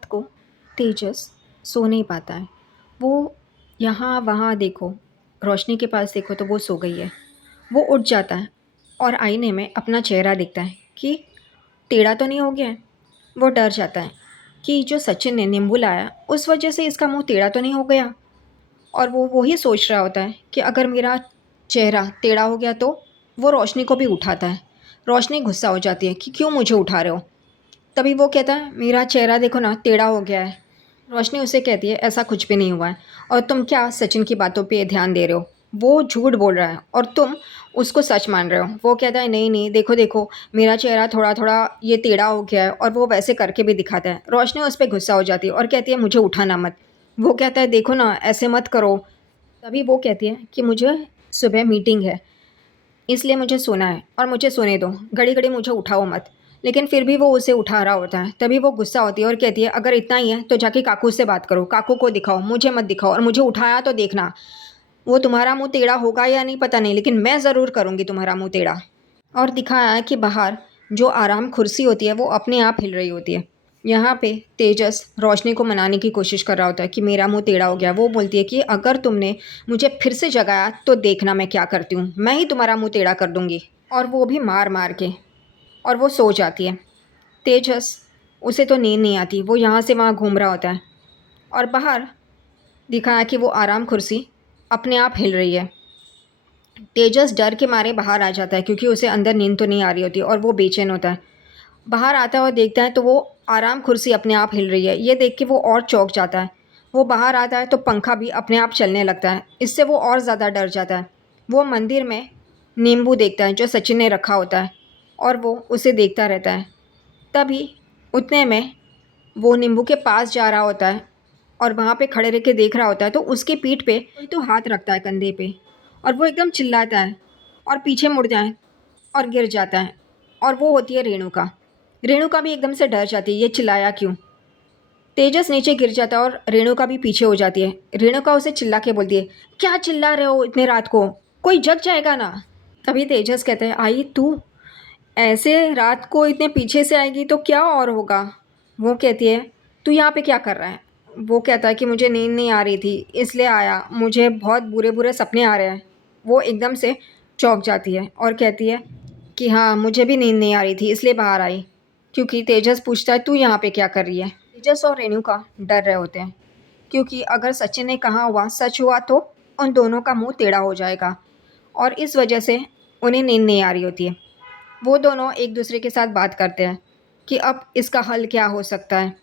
रात को तेजस सो नहीं पाता है। वो यहाँ वहाँ देखो, रोशनी के पास देखो तो वो सो गई है। वो उठ जाता है और आईने में अपना चेहरा दिखता है कि टेढ़ा तो नहीं हो गया है। वो डर जाता है कि जो सचिन ने नींबू लाया उस वजह से इसका मुंह टेढ़ा तो नहीं हो गया। और वो वही सोच रहा होता है कि अगर मेरा चेहरा टेढ़ा हो गया तो वो रोशनी को भी उठाता है। रोशनी गुस्सा हो जाती है कि क्यों मुझे उठा रहे हो। तभी वो कहता है मेरा चेहरा देखो ना टेढ़ा हो गया है। रोशनी उसे कहती है ऐसा कुछ भी नहीं हुआ है और तुम क्या सचिन की बातों पे ध्यान दे रहे हो। वो झूठ बोल रहा है और तुम उसको सच मान रहे हो। वो कहता है नहीं नहीं, देखो देखो मेरा चेहरा थोड़ा थोड़ा ये टेढ़ा हो गया है और वो वैसे करके भी दिखाता है। रोशनी उस पर गुस्सा हो जाती है और कहती है मुझे उठाना मत। वो कहता है देखो ना ऐसे मत करो। तभी वो कहती है कि मुझे सुबह मीटिंग है इसलिए मुझे सोना है और मुझे सोने दो, घड़ी घड़ी मुझे उठाओ मत। लेकिन फिर भी वो उसे उठा रहा होता है। तभी वो गुस्सा होती है और कहती है अगर इतना ही है तो जाके काकू से बात करो, काकू को दिखाओ, मुझे मत दिखाओ और मुझे उठाया तो देखना। वो तुम्हारा मुंह टेढ़ा होगा या नहीं पता नहीं, लेकिन मैं ज़रूर करूँगी तुम्हारा मुंह टेढ़ा। और दिखाया है कि बाहर जो आराम कुर्सी होती है वो अपने आप हिल रही होती है। यहाँ पे तेजस रोशनी को मनाने की कोशिश कर रहा होता है कि मेरा मुंह टेढ़ा हो गया। वो बोलती है कि अगर तुमने मुझे फिर से जगाया तो देखना मैं क्या करती हूँ, मैं ही तुम्हारा मुंह टेढ़ा कर दूँगी। और वो भी मार मार के। और वो सो जाती है। तेजस उसे तो नींद नहीं आती, वो यहाँ से वहाँ घूम रहा होता है। और बाहर दिखाया कि वो आराम कुर्सी अपने आप हिल रही है। तेजस डर के मारे बाहर आ जाता है क्योंकि उसे अंदर नींद तो नहीं आ रही होती और वो बेचैन होता है। बाहर आता है और देखता है तो वो आराम कुर्सी अपने आप हिल रही है। ये देख के वो और चौंक जाता है। वो बाहर आता है तो पंखा भी अपने आप चलने लगता है। इससे वो और ज़्यादा डर जाता है। वो मंदिर में नींबू देखता है जो सचिन ने रखा होता है और वो उसे देखता रहता है। तभी उतने में वो नींबू के पास जा रहा होता है और वहाँ पे खड़े रह के देख रहा होता है तो उसकी पीठ पे कोई तो हाथ रखता है कंधे पे। और वो एकदम चिल्लाता है और पीछे मुड़ जाए और गिर जाता है। और वो होती है रेणुका। रेणुका भी एकदम से डर जाती है, ये चिल्लाया क्यों। तेजस नीचे गिर जाता है और रेणुका भी पीछे हो जाती है। रेणुका उसे चिल्ला के बोलती है क्या चिल्ला रहे हो इतने रात को, कोई जग जाएगा ना। तभी तेजस कहता है आई तू ऐसे रात को इतने पीछे से आएगी तो क्या और होगा। वो कहती है तू यहाँ पे क्या कर रहा है। वो कहता है कि मुझे नींद नहीं आ रही थी इसलिए आया, मुझे बहुत बुरे बुरे सपने आ रहे हैं। वो एकदम से चौंक जाती है और कहती है कि हाँ मुझे भी नींद नहीं आ रही थी इसलिए बाहर आई। क्योंकि तेजस पूछता है तू यहाँ पे क्या कर रही है। तेजस और रेणुका डर रहे होते हैं क्योंकि अगर सचिन ने कहा हुआ सच हुआ तो उन दोनों का मुंह टेढ़ा हो जाएगा और इस वजह से उन्हें नींद नहीं आ रही होती है। वो दोनों एक दूसरे के साथ बात करते हैं कि अब इसका हल क्या हो सकता है।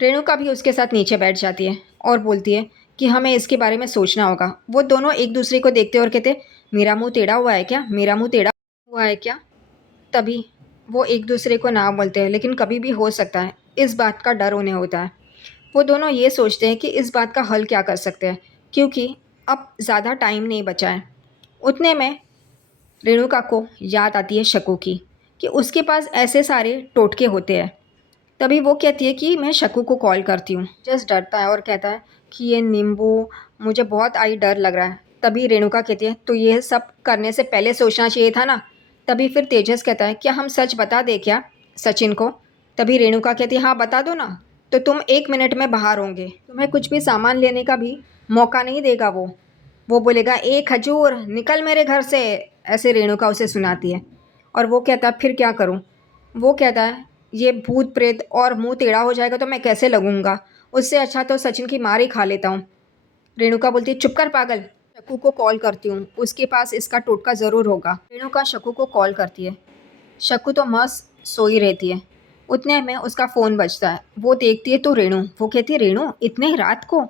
रेणुका भी उसके साथ नीचे बैठ जाती है और बोलती है कि हमें इसके बारे में सोचना होगा। वो दोनों एक दूसरे को देखते और कहते मेरा मुंह टेढ़ा हुआ है क्या, मेरा मुंह टेढ़ा हुआ है क्या। तभी वो एक दूसरे को ना बोलते हैं लेकिन कभी भी हो सकता है, इस बात का डर उन्हें होता है। वो दोनों ये सोचते हैं कि इस बात का हल क्या कर सकते हैं क्योंकि अब ज़्यादा टाइम नहीं बचा है। उतने में रेणुका को याद आती है शकू की कि उसके पास ऐसे सारे टोटके होते हैं। तभी वो कहती है कि मैं शकू को कॉल करती हूँ। जस्ट डरता है और कहता है कि ये नींबू मुझे बहुत आई डर लग रहा है। तभी रेणुका कहती है तो ये सब करने से पहले सोचना चाहिए था ना। तभी फिर तेजस कहता है क्या हम सच बता दें क्या सचिन को। तभी रेणुका कहती है हाँ बता दो ना, तो तुम 1 मिनट में बाहर होंगे, तुम्हें कुछ भी सामान लेने का भी मौका नहीं देगा। वो बोलेगा ए खजूर निकल मेरे घर से, ऐसे रेणुका उसे सुनाती है। और वो कहता है फिर क्या करूँ। वो कहता है ये भूत प्रेत और मुंह टेढ़ा हो जाएगा तो मैं कैसे लगूंगा, उससे अच्छा तो सचिन की मार ही खा लेता हूँ। रेणुका बोलती है चुप कर पागल, शकू को कॉल करती हूँ, उसके पास इसका टोटका ज़रूर होगा। रेणुका शकू को कॉल करती है। शकू तो मस्त सोई रहती है। उतने में उसका फ़ोन बजता है। वो देखती है तो रेणु। वो कहती है रेणु इतने रात को।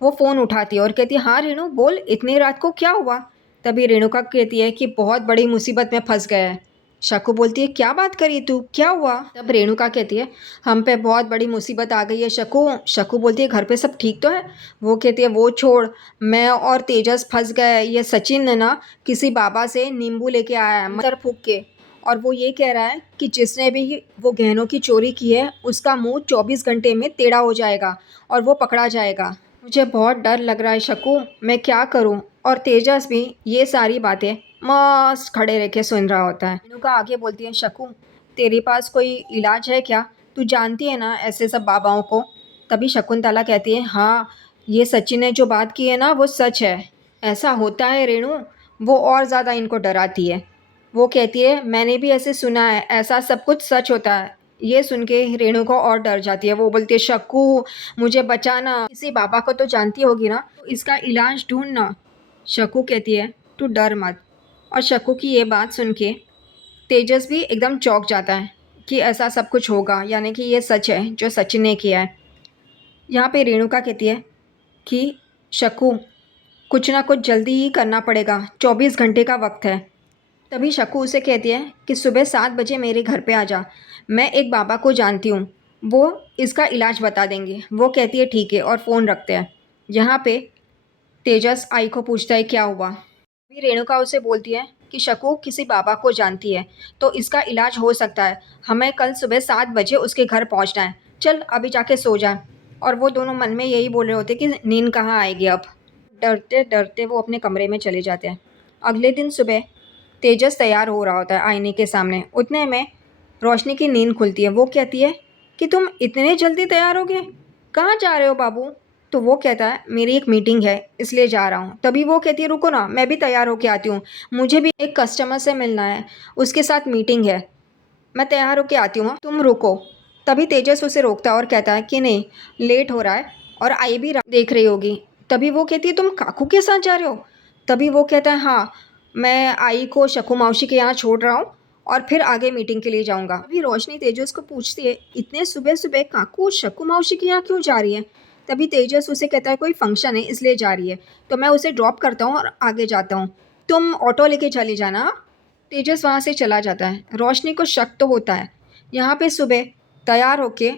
वो फ़ोन उठाती है और कहती है हाँ रेणु बोल, इतनी रात को क्या हुआ। तभी रेणुका कहती है कि बहुत बड़ी मुसीबत में फंस गया है। शकू बोलती है क्या बात करी तू, क्या हुआ। तब रेणुका कहती है हम पे बहुत बड़ी मुसीबत आ गई है शकू। शकू बोलती है घर पे सब ठीक तो है। वो कहती है वो छोड़, मैं और तेजस फंस गए। ये सचिन ने ना किसी बाबा से नींबू लेके आया है मंत्र फूक के, और वो ये कह रहा है कि जिसने भी वो गहनों की चोरी की है उसका मुंह 24 घंटे में टेढ़ा हो जाएगा और वो पकड़ा जाएगा। मुझे बहुत डर लग रहा है शकू, मैं क्या करूं। और तेजस भी ये सारी बातें मस्त खड़े रह के सुन रहा होता है। रेणुका आगे बोलती है शकू तेरे पास कोई इलाज है क्या, तू जानती है ना ऐसे सब बाबाओं को। तभी शकुंतला कहती है, हाँ, ये सचिन ने जो बात की है ना वो सच है। ऐसा होता है रेणु। वो और ज़्यादा इनको डराती है। वो कहती है, मैंने भी ऐसे सुना है, ऐसा सब कुछ सच होता है। ये सुन के रेणु को और डर जाती है। वो बोलती है, शक्कू, मुझे बचाना, किसी बाबा को तो जानती होगी ना, तो इसका इलाज ढूंढना। शक्कू कहती है, तू डर मत। और शक्कू की ये बात सुन के तेजस भी एकदम चौंक जाता है कि ऐसा सब कुछ होगा, यानी कि ये सच है जो सचिन ने किया है। यहाँ पे रेणुका कहती है कि शक्कू, कुछ ना कुछ जल्दी ही करना पड़ेगा, 24 घंटे का वक्त है। तभी शक्कू उसे कहती है कि सुबह 7 बजे मेरे घर पे आ जा। मैं एक बाबा को जानती हूँ, वो इसका इलाज बता देंगे। वो कहती है ठीक है, और फ़ोन रखते हैं। यहाँ पे तेजस आई को पूछता है क्या हुआ। अभी रेणुका उसे बोलती है कि शक्कू किसी बाबा को जानती है, तो इसका इलाज हो सकता है। हमें कल सुबह 7 बजे उसके घर पहुंचना है। चल अभी जाके सो जा। और वो दोनों मन में यही बोल रहे होते कि नींद कहाँ आएगी अब। डरते डरते वो अपने कमरे में चले जाते हैं। अगले दिन सुबह तेजस तैयार हो रहा होता है आईने के सामने। उतने में रोशनी की नींद खुलती है। वो कहती है कि तुम इतने जल्दी तैयार हो गए, कहाँ जा रहे हो बाबू। तो वो कहता है, मेरी एक मीटिंग है इसलिए जा रहा हूँ। तभी वो कहती है, रुको ना, मैं भी तैयार होके आती हूँ, मुझे भी एक कस्टमर से मिलना है, उसके साथ मीटिंग है, मैं तैयार होके आती हूँ, तुम रुको। तभी तेजस उसे रोकता है और कहता है कि नहीं, लेट हो रहा है और आई भी देख रही होगी। तभी वो कहती है, तुम काकू के साथ जा रहे हो। तभी वो कहता है, हाँ, मैं आई को शक्कू मौसी के यहाँ छोड़ रहा हूँ और फिर आगे मीटिंग के लिए जाऊँगा। अभी रोशनी तेजस को पूछती है, इतने सुबह सुबह काकू शक्कू मौसी के यहाँ क्यों जा रही है। तभी तेजस उसे कहता है, कोई फंक्शन है इसलिए जा रही है, तो मैं उसे ड्रॉप करता हूँ और आगे जाता हूँ, तुम ऑटो लेके चली जाना। तेजस वहाँ से चला जाता है। रोशनी को शक तो होता है। यहाँ पे सुबह तैयार होके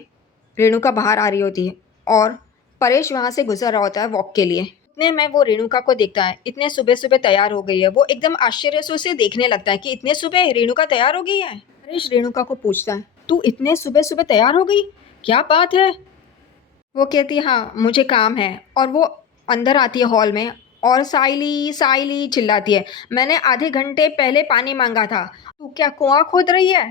रेणुका बाहर आ रही होती है और परेश वहाँ से गुजर रहा होता है वॉक के लिए। इतने में वो रेणुका को देखता है, इतने सुबह सुबह तैयार हो गई है। वो एकदम आश्चर्य से उसे देखने लगता है कि इतने सुबह रेणुका तैयार हो गई है। परेश रेणुका को पूछता है, तू इतने सुबह सुबह तैयार हो गई, क्या बात है। वो कहती है, हाँ, मुझे काम है। और वो अंदर आती है हॉल में और साइली साइली चिल्लाती है, मैंने आधे घंटे पहले पानी मांगा था, तू क्या कुआं खोद रही है।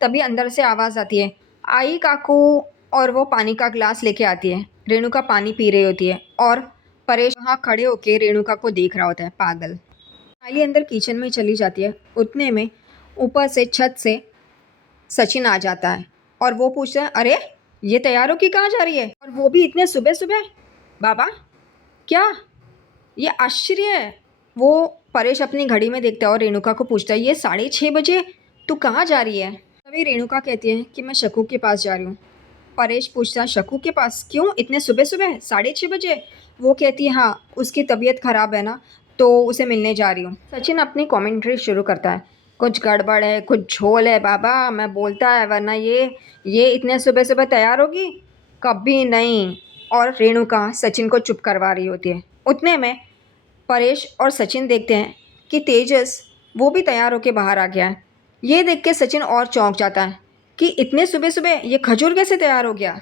तभी अंदर से आवाज़ आती है, आई काकू। और वो पानी का ग्लास लेके आती है। रेणुका पानी पी रही होती है और परेश वहाँ खड़े होके रेणुका को देख रहा होता है, पागल। साइली अंदर किचन में चली जाती है। उतने में ऊपर से छत से सचिन आ जाता है और वो पूछता है, अरे, ये तैयार होके कहाँ जा रही है, और वो भी इतने सुबह सुबह। बाबा, क्या, ये आश्चर्य है। वो परेश अपनी घड़ी में देखता है और रेणुका को पूछता है, ये 6:30 बजे, तू कहाँ जा रही है। तभी रेणुका कहती है कि मैं शक्कू के पास जा रही हूँ। परेश पूछता है, शक्कू के पास, क्यों इतने सुबह सुबह 6:30 बजे। वो कहती है, हाँ, उसकी तबीयत खराब है ना, तो उसे मिलने जा रही हूँ। सचिन अपनी कमेंट्री शुरू करता है, कुछ गड़बड़ है, कुछ झोल है बाबा, मैं बोलता है, वरना ये इतने सुबह सुबह तैयार होगी, कभी नहीं। और रेणुका सचिन को चुप करवा रही होती है। उतने में परेश और सचिन देखते हैं कि तेजस वो भी तैयार होकर बाहर आ गया है। ये देख के सचिन और चौंक जाता है कि इतने सुबह सुबह ये खजूर कैसे तैयार हो गया।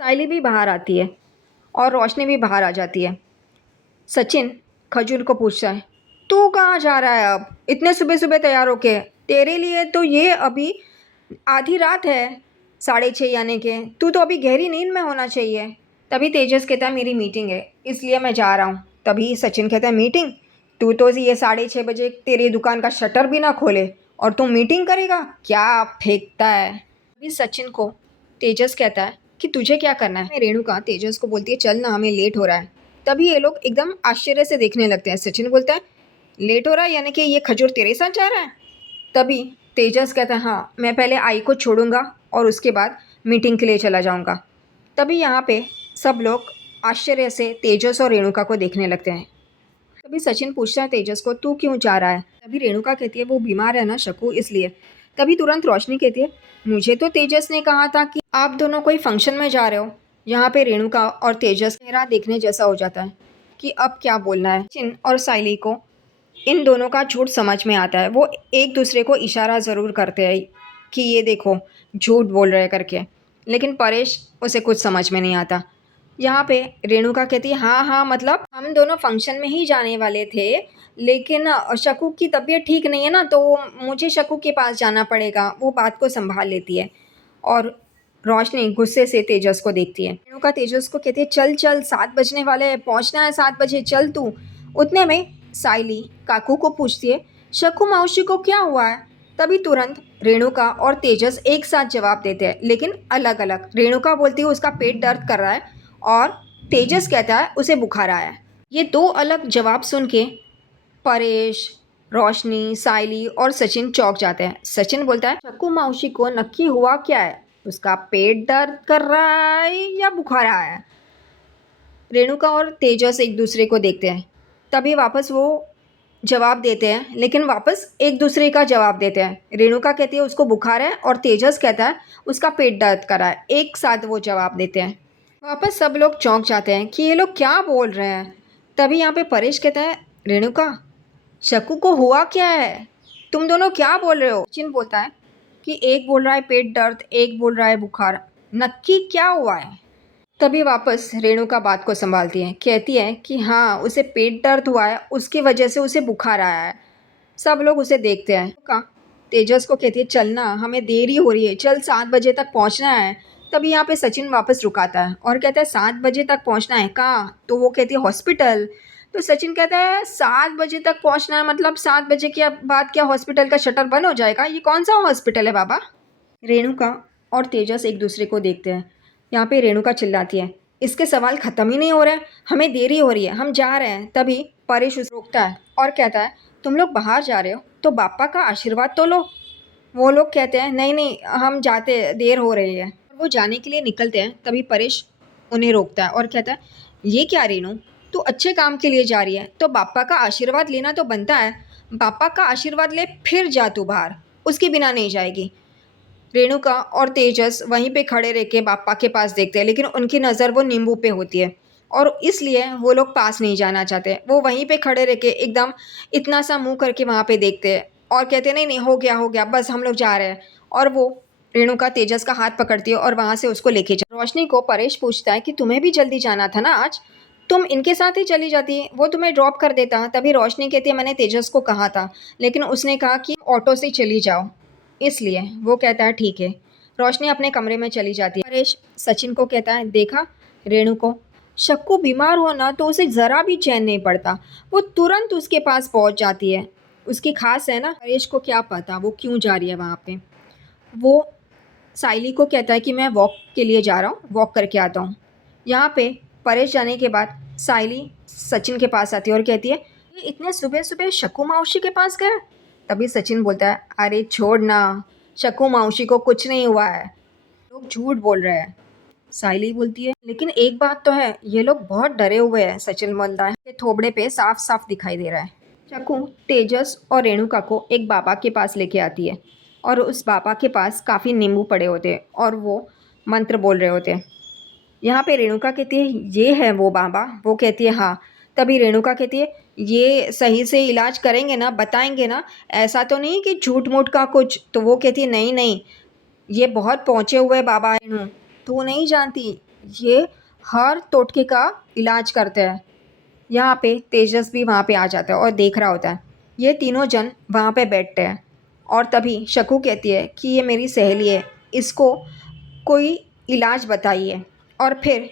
साइली भी बाहर आती है और रोशनी भी बाहर आ जाती है। सचिन खजूर को पूछता है, तू कहाँ जा रहा है अब इतने सुबह सुबह तैयार होके, तेरे लिए तो ये अभी आधी रात है, 6:30 यानी के, तू तो अभी गहरी नींद में होना चाहिए। तभी तेजस कहता है, मेरी मीटिंग है इसलिए मैं जा रहा हूँ। तभी सचिन कहता है, मीटिंग, तू तो ये 6:30 बजे तेरी दुकान का शटर भी ना खोले और तू मीटिंग करेगा, क्या फेंकता है। अभी सचिन को तेजस कहता है कि तुझे क्या करना है। रेणुका तेजस को बोलती है, चल ना, हमें लेट हो रहा है। तभी ये लोग एकदम आश्चर्य से देखने लगते हैं। सचिन बोलता है, लेट हो रहा है यानी कि ये खजूर तेरे साथ जा रहा है। तभी तेजस कहता है, हाँ, मैं पहले आई को छोड़ूंगा और उसके बाद मीटिंग के लिए चला जाऊंगा। तभी यहाँ पे सब लोग आश्चर्य से तेजस और रेणुका को देखने लगते हैं। तभी सचिन पूछता है तेजस को, तू क्यों जा रहा है। तभी रेणुका कहती है, वो बीमार है ना शक्कू, इसलिए। तभी तुरंत रोशनी कहती है, मुझे तो तेजस ने कहा था कि आप दोनों कोई फंक्शन में जा रहे हो। यहाँ पे रेणुका और तेजस चेहरा देखने जैसा हो जाता है कि अब क्या बोलना है। सचिन और साइली को इन दोनों का झूठ समझ में आता है। वो एक दूसरे को इशारा ज़रूर करते हैं कि ये देखो, झूठ बोल रहे करके, लेकिन परेश उसे कुछ समझ में नहीं आता। यहाँ पे रेणुका कहती है, हाँ हाँ, मतलब हम दोनों फंक्शन में ही जाने वाले थे, लेकिन शक्कू की तबीयत ठीक नहीं है ना, तो मुझे शक्कू के पास जाना पड़ेगा, वो बात को संभाल लेती है। और रोशनी गुस्से से तेजस को देखती है। रेणुका तेजस को कहती है, चल चल 7 बजने वाले हैं, पहुंचना है 7 बजे, चल तू। उतने में साइली काकू को पूछती है, शक्कू मौसी को क्या हुआ है? तभी तुरंत रेणुका और तेजस एक साथ जवाब देते हैं, लेकिन अलग अलग। रेणुका बोलती है उसका पेट दर्द कर रहा है और तेजस कहता है उसे बुखार आया है। ये दो अलग जवाब सुन के परेश, रोशनी, साइली और सचिन चौंक जाते हैं। सचिन बोलता है, शक्कू मौसी को नक्की हुआ क्या है? उसका पेट दर्द कर रहा है या बुखार आया है? रेणुका और तेजस एक दूसरे को देखते हैं। तभी वापस वो जवाब देते हैं, लेकिन वापस एक दूसरे का जवाब देते हैं। रेणुका कहती है उसको बुखार है और तेजस कहता है उसका पेट दर्द कर रहा है। एक साथ वो जवाब देते हैं। वापस सब लोग चौंक जाते हैं कि ये लोग क्या बोल रहे हैं। तभी यहाँ पे परेश कहता है, रेणुका, शक्कू को हुआ क्या है? तुम दोनों क्या बोल रहे हो? सचिन बोलता है कि एक बोल रहा है पेट दर्द, एक बोल रहा है बुखार, नक्की क्या हुआ है? तभी वापस रेणुका बात को संभालती है, कहती है कि हाँ, उसे पेट दर्द हुआ है, उसकी वजह से उसे बुखार आया है। सब लोग उसे देखते हैं। का तेजस को कहती है, चलना, हमें देरी हो रही है, चल 7 बजे तक पहुंचना है। तभी यहाँ पे सचिन वापस रुकाता है और कहता है 7 बजे तक पहुंचना है? कहाँ? तो वो कहती है हॉस्पिटल। तो सचिन कहता है 7 बजे तक पहुंचना है मतलब 7 बजे के बाद क्या हॉस्पिटल का शटर बंद हो जाएगा? ये कौन सा हॉस्पिटल है बाबा? रेणुका और तेजस एक दूसरे को देखते हैं। यहाँ पे रेणुका चिल्लाती है, इसके सवाल ख़त्म ही नहीं हो रहे हैं, हमें देरी हो रही है, हम जा रहे हैं। तभी परेश उसे रोकता है और कहता है, तुम लोग बाहर जा रहे हो तो बापा का आशीर्वाद तो लो। वो लोग कहते हैं, नहीं नहीं, हम जाते, देर हो रही है। वो जाने के लिए निकलते हैं। तभी परेश उन्हें रोकता है और कहता है, ये क्या रेणु, तू अच्छे काम के लिए जा रही है तो बापा का आशीर्वाद लेना तो बनता है। बापा का आशीर्वाद ले फिर जा तू बाहर, उसके बिना नहीं जाएगी। रेणुका और तेजस वहीं पे खड़े रह के बापा के पास देखते हैं, लेकिन उनकी नज़र वो नींबू पे होती है और इसलिए वो लोग पास नहीं जाना चाहते। वो वहीं पे खड़े रह के एकदम इतना सा मुंह करके वहाँ पे देखते हैं और कहते हैं, नहीं नहीं, हो गया, बस हम लोग जा रहे हैं। और वो रेणुका तेजस का हाथ पकड़ती है और वहाँ से उसको लेके जा। रोशनी को परेश पूछता है कि तुम्हें भी जल्दी जाना था ना आज, तुम इनके साथ ही चली जाती, वो तुम्हें ड्रॉप कर देता। तभी रोशनी कहती है, मैंने तेजस को कहा था, लेकिन उसने कहा कि ऑटो से चली जाओ, इसलिए। वो कहता है ठीक है। रोशनी अपने कमरे में चली जाती है। परेश सचिन को कहता है, देखा रेणु को, शक्कू बीमार हो ना तो उसे ज़रा भी चैन नहीं पड़ता, वो तुरंत उसके पास पहुंच जाती है। उसकी खास है ना। परेश को क्या पता वो क्यों जा रही है वहाँ पे। वो साइली को कहता है कि मैं वॉक के लिए जा रहा हूँ, वॉक करके आता हूँ। यहाँ पे परेश जाने के बाद साइली सचिन के पास आती है और कहती है, ये इतने सुबह सुबह शक्कू मौसी के पास गया? तभी सचिन बोलता है, अरे छोड़ ना, शक्कू मौसी को कुछ नहीं हुआ है, लोग झूठ बोल रहे हैं। साइली बोलती है, लेकिन एक बात तो है, ये लोग बहुत डरे हुए हैं। सचिन बोलता है, ये थोबड़े पे साफ साफ दिखाई दे रहा है। शक्कू तेजस और रेणुका को एक बाबा के पास लेके आती है और उस बाबा के पास काफ़ी नींबू पड़े होते हैं और वो मंत्र बोल रहे होते हैं। यहाँ पे रेणुका कहती है, ये है वो बाबा? वो कहती है हाँ। तभी रेणुका कहती है, ये सही से इलाज करेंगे ना, बताएंगे ना, ऐसा तो नहीं कि झूठ मूठ का कुछ? तो वो कहती है, नहीं नहीं, ये बहुत पहुँचे हुए बाबा हैं। रेणु, तू नहीं जानती, ये हर टोटके का इलाज करते हैं। यहाँ पे तेजस भी वहाँ पे आ जाता है और देख रहा होता है। ये तीनों जन वहाँ पे बैठते हैं और तभी शक्कू कहती है कि ये मेरी सहेली है, इसको कोई इलाज बताइए। और फिर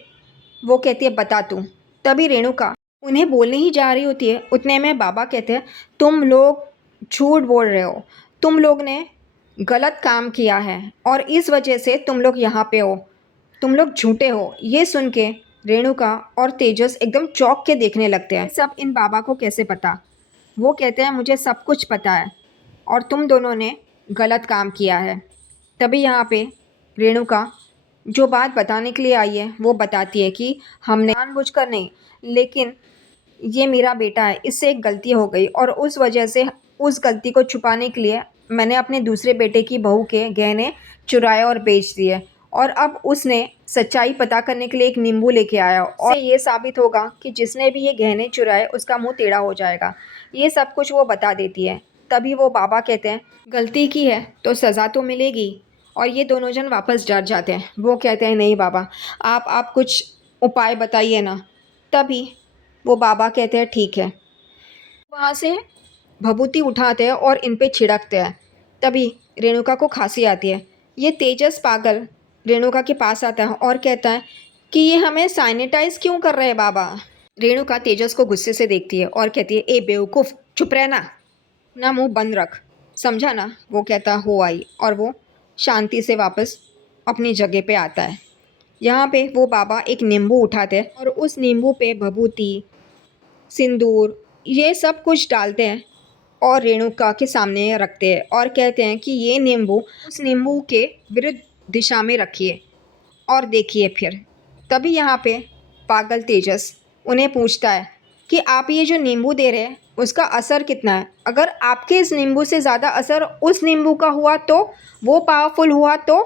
वो कहती है, बता तू। तभी रेणुका उन्हें बोलने ही जा रही होती है, उतने में बाबा कहते हैं, तुम लोग झूठ बोल रहे हो, तुम लोग ने गलत काम किया है और इस वजह से तुम लोग यहाँ पे हो, तुम लोग झूठे हो। ये सुन के रेणुका और तेजस एकदम चौंक के देखने लगते हैं। सब इन बाबा को कैसे पता? वो कहते हैं, मुझे सब कुछ पता है और तुम दोनों ने गलत काम किया है। तभी यहाँ पे रेणुका जो बात बताने के लिए आई है वो बताती है कि हमने जानबूझकर नहीं, लेकिन ये मेरा बेटा है, इससे एक गलती हो गई और उस वजह से उस गलती को छुपाने के लिए मैंने अपने दूसरे बेटे की बहू के गहने चुराए और बेच दिए और अब उसने सच्चाई पता करने के लिए एक नींबू लेके आया और ये साबित होगा कि जिसने भी ये गहने चुराए उसका मुंह टेढ़ा हो जाएगा। ये सब कुछ वो बता देती है। तभी वो बाबा कहते हैं, गलती की है तो सज़ा तो मिलेगी। और ये दोनों जन वापस डर जाते हैं। वो कहते हैं, नहीं बाबा, आप कुछ उपाय बताइए ना। तभी वो बाबा कहते हैं, ठीक है। वहाँ से भभूति उठाते हैं और इन पे छिड़कते हैं। तभी रेणुका को खांसी आती है। ये तेजस पागल रेणुका के पास आता है और कहता है कि ये हमें सैनिटाइज क्यों कर रहे हैं बाबा। रेणुका तेजस को गुस्से से देखती है और कहती है, ए बेवकूफ़, चुप रहना, ना मुंह बंद रख, समझा ना। वो कहता हो आई, और वो शांति से वापस अपनी जगह पे आता है। यहाँ पे वो बाबा एक नींबू उठाते हैं और उस नींबू पे भभूति, सिंदूर, ये सब कुछ डालते हैं और रेणुका के सामने रखते हैं और कहते हैं कि ये नींबू उस नींबू के विरुद्ध दिशा में रखिए और देखिए फिर। तभी यहाँ पे पागल तेजस उन्हें पूछता है कि आप ये जो नींबू दे रहे हैं उसका असर कितना है? अगर आपके इस नींबू से ज़्यादा असर उस नींबू का हुआ तो, वो पावरफुल हुआ तो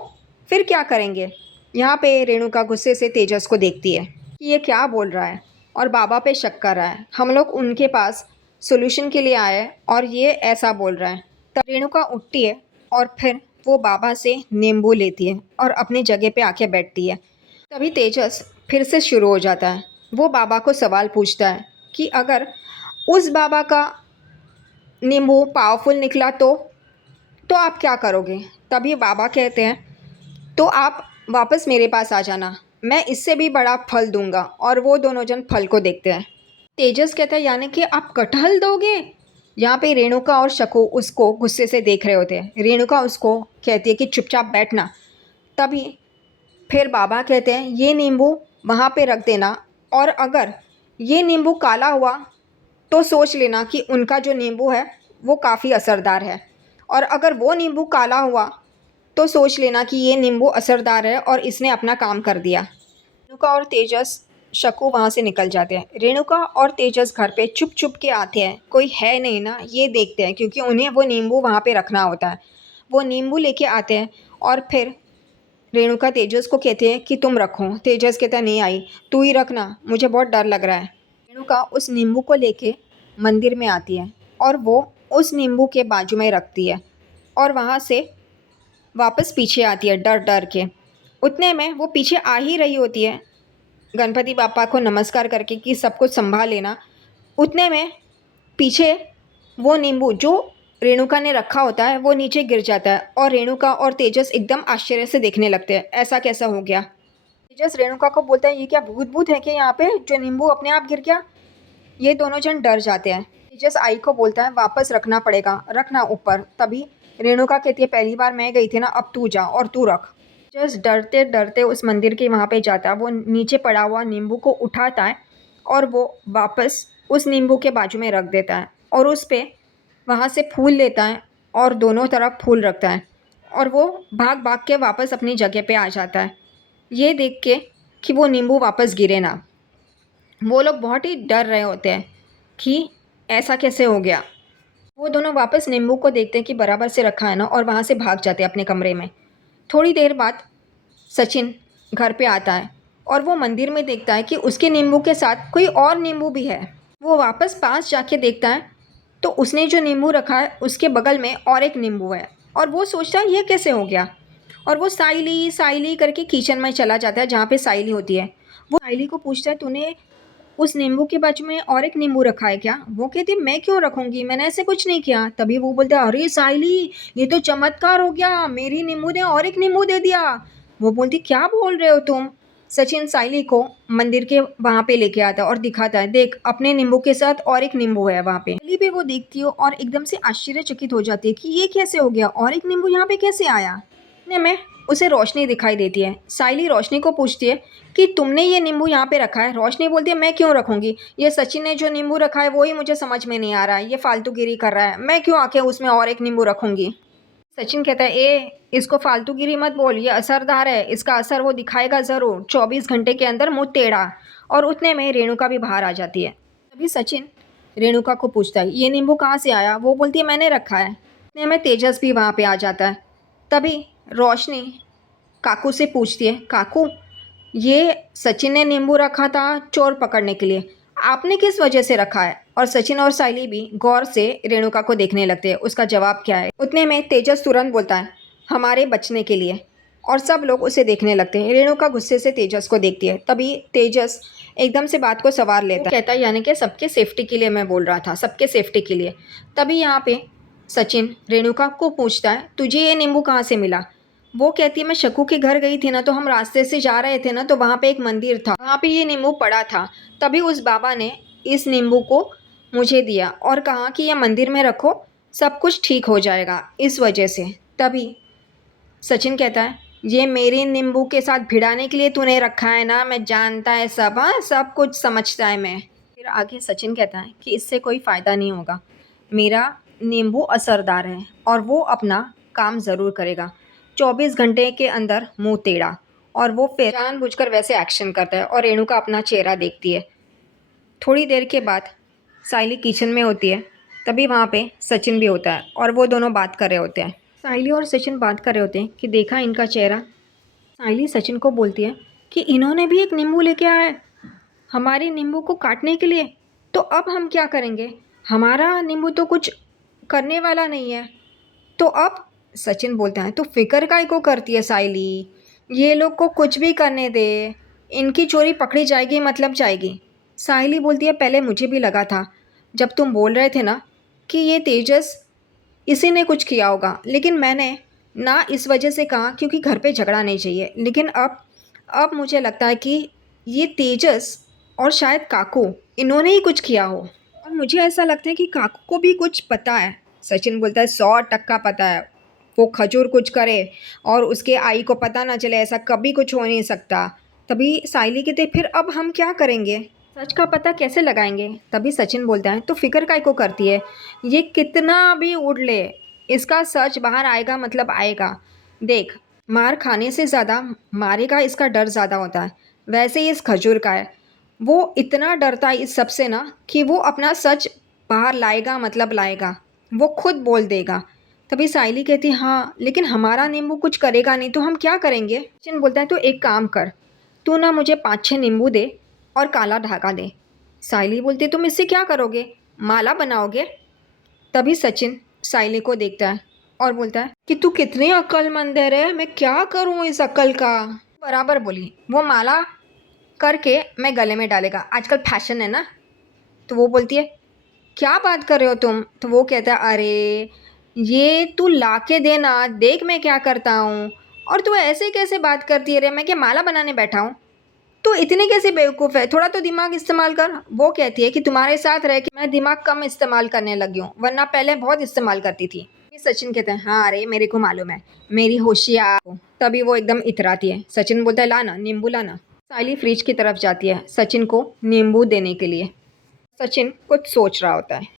फिर क्या करेंगे? यहाँ पे रेणुका गुस्से से तेजस को देखती है कि ये क्या बोल रहा है और बाबा पे शक कर रहा है। हम लोग उनके पास सॉल्यूशन के लिए आए हैं और ये ऐसा बोल रहा है। तब रेणुका उठती है और फिर वो बाबा से नींबू लेती है और अपनी जगह पे आके बैठती है। तभी तेजस फिर से शुरू हो जाता है। वो बाबा को सवाल पूछता है कि अगर उस बाबा का नींबू पावरफुल निकला तो आप क्या करोगे? तभी बाबा कहते हैं, तो आप वापस मेरे पास आ जाना, मैं इससे भी बड़ा फल दूंगा। और वो दोनों जन फल को देखते हैं। तेजस कहता है, यानी कि आप कटहल दोगे? यहाँ पे रेणुका और शकु उसको गुस्से से देख रहे होते हैं। रेणुका उसको कहती है कि चुपचाप बैठना। तभी फिर बाबा कहते हैं, ये नींबू वहाँ पे रख देना, और अगर ये नींबू काला हुआ तो सोच लेना कि उनका जो नींबू है वो काफ़ी असरदार है, और अगर वो नींबू काला हुआ तो सोच लेना कि ये नींबू असरदार है और इसने अपना काम कर दिया। रेणुका और तेजस, शकु वहाँ से निकल जाते हैं। रेणुका और तेजस घर पे चुप चुप के आते हैं, कोई है नहीं ना ये देखते हैं, क्योंकि उन्हें वो नींबू वहाँ पे रखना होता है। वो नींबू लेके आते हैं और फिर रेणुका तेजस को कहते हैं कि तुम रखो। तेजस कहता है, नहीं आई, तू ही रखना, मुझे बहुत डर लग रहा है। रेणुका उस नींबू को लेके मंदिर में आती है और वो उस नींबू के बाजू में रखती है और वहाँ से वापस पीछे आती है डर डर के। उतने में वो पीछे आ ही रही होती है गणपति बापा को नमस्कार करके कि सब कुछ संभाल लेना। उतने में पीछे वो नींबू जो रेणुका ने रखा होता है वो नीचे गिर जाता है और रेणुका और तेजस एकदम आश्चर्य से देखने लगते हैं, ऐसा कैसा हो गया। तेजस रेणुका को बोलता है, ये क्या भूत भूत है क्या यहाँ पे, जो नींबू अपने आप गिर गया? ये दोनों जन डर जाते हैं। तेजस आई को बोलता है, वापस रखना पड़ेगा, रखना ऊपर। तभी रेणुका कहती है, पहली बार मैं गई थी ना, अब तू जा और तू रख। तेजस डरते डरते उस मंदिर के वहाँ पे जाता है। वो नीचे पड़ा हुआ नींबू को उठाता है और वो वापस उस नींबू के बाजू में रख देता है और उस पर वहाँ से फूल लेता है और दोनों तरफ फूल रखता है और वो भाग भाग के वापस अपनी जगह पे आ जाता है, ये देख के कि वो नींबू वापस गिरे ना। वो लोग बहुत ही डर रहे होते हैं कि ऐसा कैसे हो गया। वो दोनों वापस नींबू को देखते हैं कि बराबर से रखा है ना, और वहाँ से भाग जाते हैं अपने कमरे में। थोड़ी देर बाद सचिन घर पे आता है और वो मंदिर में देखता है कि उसके नींबू के साथ कोई और नींबू भी है। वो वापस पास जाके देखता है तो उसने जो नींबू रखा है उसके बगल में और एक नींबू है, और वो सोचता है ये कैसे हो गया। और वो साइली साइली करके किचन में चला जाता है जहाँ पे साइली होती है। वो साइली को पूछता है, तूने उस नींबू के बाजू में और एक नींबू रखा है क्या? वो कहती है, मैं क्यों रखूंगी, मैंने ऐसे कुछ नहीं किया। तभी वो बोलता है, अरे साइली, ये तो चमत्कार हो गया, मेरी नींबू ने और एक नींबू दे दिया। वो बोलती, क्या बोल रहे हो तुम? सचिन साइली को मंदिर के वहाँ पे लेके आता है और दिखाता है, देख अपने नींबू के साथ और एक नींबू है वहाँ पे। साइली भी वो देखती है और एकदम से आश्चर्यचकित हो जाती है कि ये कैसे हो गया, और एक नींबू यहाँ पे कैसे आया। इतने में उसे रोशनी दिखाई देती है। साइली रोशनी को पूछती है कि तुमने ये नींबू यहाँ पे रखा है? रोशनी बोलती है, मैं क्यों रखूँगी, ये सचिन ने जो नींबू रखा है वही मुझे समझ में नहीं आ रहा है, ये फालतूगिरी कर रहा है, मैं क्यों आके उसमें और एक नींबू रखूँगी। सचिन कहता है, इसको फालतूगिरी मत बोल, ये असरदार है, इसका असर वो दिखाएगा ज़रूर, 24 घंटे के अंदर मुँह टेढ़ा। और उतने में रेणुका भी बाहर आ जाती है। तभी सचिन रेणुका को पूछता है, ये नींबू कहाँ से आया? वो बोलती है, मैंने रखा है। इतने में तेजस भी वहाँ पे आ जाता है। तभी रोशनी काकू से पूछती है, काकू, ये सचिन ने नींबू रखा था चोर पकड़ने के लिए, आपने किस वजह से रखा है? और सचिन और साइली भी गौर से रेणुका को देखने लगते हैं, उसका जवाब क्या है। उतने में तेजस तुरंत बोलता है, हमारे बचने के लिए। और सब लोग उसे देखने लगते हैं। रेणुका गुस्से से तेजस को देखती है। तभी तेजस एकदम से बात को संवार लेता है, कहता है, यानी कि सबके सेफ्टी के लिए मैं बोल रहा था, सबके सेफ्टी के लिए। तभी यहाँ पे सचिन रेणुका को पूछता है, तुझे ये नींबू कहाँ से मिला? वो कहती है मैं शक्कू के घर गई थी ना, तो हम रास्ते से जा रहे थे ना, तो वहाँ पे एक मंदिर था, वहाँ पे ये नींबू पड़ा था। तभी उस बाबा ने इस नींबू को मुझे दिया और कहा कि ये मंदिर में रखो, सब कुछ ठीक हो जाएगा इस वजह से। तभी सचिन कहता है ये मेरी नींबू के साथ भिड़ाने के लिए तूने रखा है ना, मैं जानता है सब, हाँ सब कुछ समझता है मैं। फिर आगे सचिन कहता है कि इससे कोई फ़ायदा नहीं होगा, मेरा नींबू असरदार है और वो अपना काम ज़रूर करेगा। 24 घंटे के अंदर मुंह टेढ़ा। और वो फिर जानबूझकर वैसे एक्शन करता है और रेणुका अपना चेहरा देखती है। थोड़ी देर के बाद सायली किचन में होती है, तभी वहाँ पे सचिन भी होता है और वो दोनों बात कर रहे होते हैं। सायली और सचिन बात कर रहे होते हैं कि देखा इनका चेहरा। सायली सचिन को बोलती है कि इन्होंने भी एक नींबू लेके आया है हमारे नींबू को काटने के लिए, तो अब हम क्या करेंगे? हमारा नींबू तो कुछ करने वाला नहीं है, तो अब? सचिन बोलता है तो फिक्र काहे को करती है सायली, ये लोग को कुछ भी करने दे, इनकी चोरी पकड़ी जाएगी मतलब जाएगी। सायली बोलती है पहले मुझे भी लगा था जब तुम बोल रहे थे ना कि ये तेजस इसी ने कुछ किया होगा, लेकिन मैंने ना इस वजह से कहा क्योंकि घर पे झगड़ा नहीं चाहिए, लेकिन अब मुझे लगता है कि ये तेजस और शायद काकू इन्होंने ही कुछ किया हो। और मुझे ऐसा लगता है कि काकू को भी कुछ पता है। सचिन बोलता है 100% पता है, वो खजूर कुछ करे और उसके आई को पता ना चले, ऐसा कभी कुछ हो नहीं सकता। तभी सायली कहते फिर अब हम क्या करेंगे, सच का पता कैसे लगाएंगे? तभी सचिन बोलता है तो फिक्र काय को करती है, ये कितना भी उड़ ले इसका सच बाहर आएगा मतलब आएगा। देख, मार खाने से ज़्यादा मारेगा इसका डर ज़्यादा होता है, वैसे ही इस खजूर का है, वो इतना डरता है इस सब से ना कि वो अपना सच बाहर लाएगा मतलब लाएगा, वो खुद बोल देगा। तभी सायली कहती हाँ लेकिन हमारा नींबू कुछ करेगा नहीं तो हम क्या करेंगे? सचिन बोलता है तो एक काम कर, तू ना मुझे 5-6 नींबू दे और काला धागा दे। सायली बोलती तुम इससे क्या करोगे? माला बनाओगे? तभी सचिन सायली को देखता है और बोलता है कि तू कितनी अक्लमंद है रे, मैं क्या करूँ इस अक्ल का? बराबर बोली, वो माला करके मैं गले में डालेगा, आजकल फैशन है ना। तो वो बोलती है क्या बात कर रहे हो तुम? तो वो कहता है अरे ये तू ला के देना, देख मैं क्या करता हूँ। और तू ऐसे कैसे बात करती है रे, मैं क्या माला बनाने बैठा हूँ? तो इतनी कैसी बेवकूफ़ है, थोड़ा तो दिमाग इस्तेमाल कर। वो कहती है कि तुम्हारे साथ रह के मैं दिमाग कम इस्तेमाल करने लगी हूँ, वरना पहले बहुत इस्तेमाल करती थी। ये सचिन कहते हैं हाँ अरे मेरे को मालूम है, मेरी होशियार हो। तभी वो एकदम इतराती है। सचिन बोलता है लाना नींबू लाना। सायली फ्रिज की तरफ जाती है सचिन को नींबू देने के लिए। सचिन कुछ सोच रहा होता है।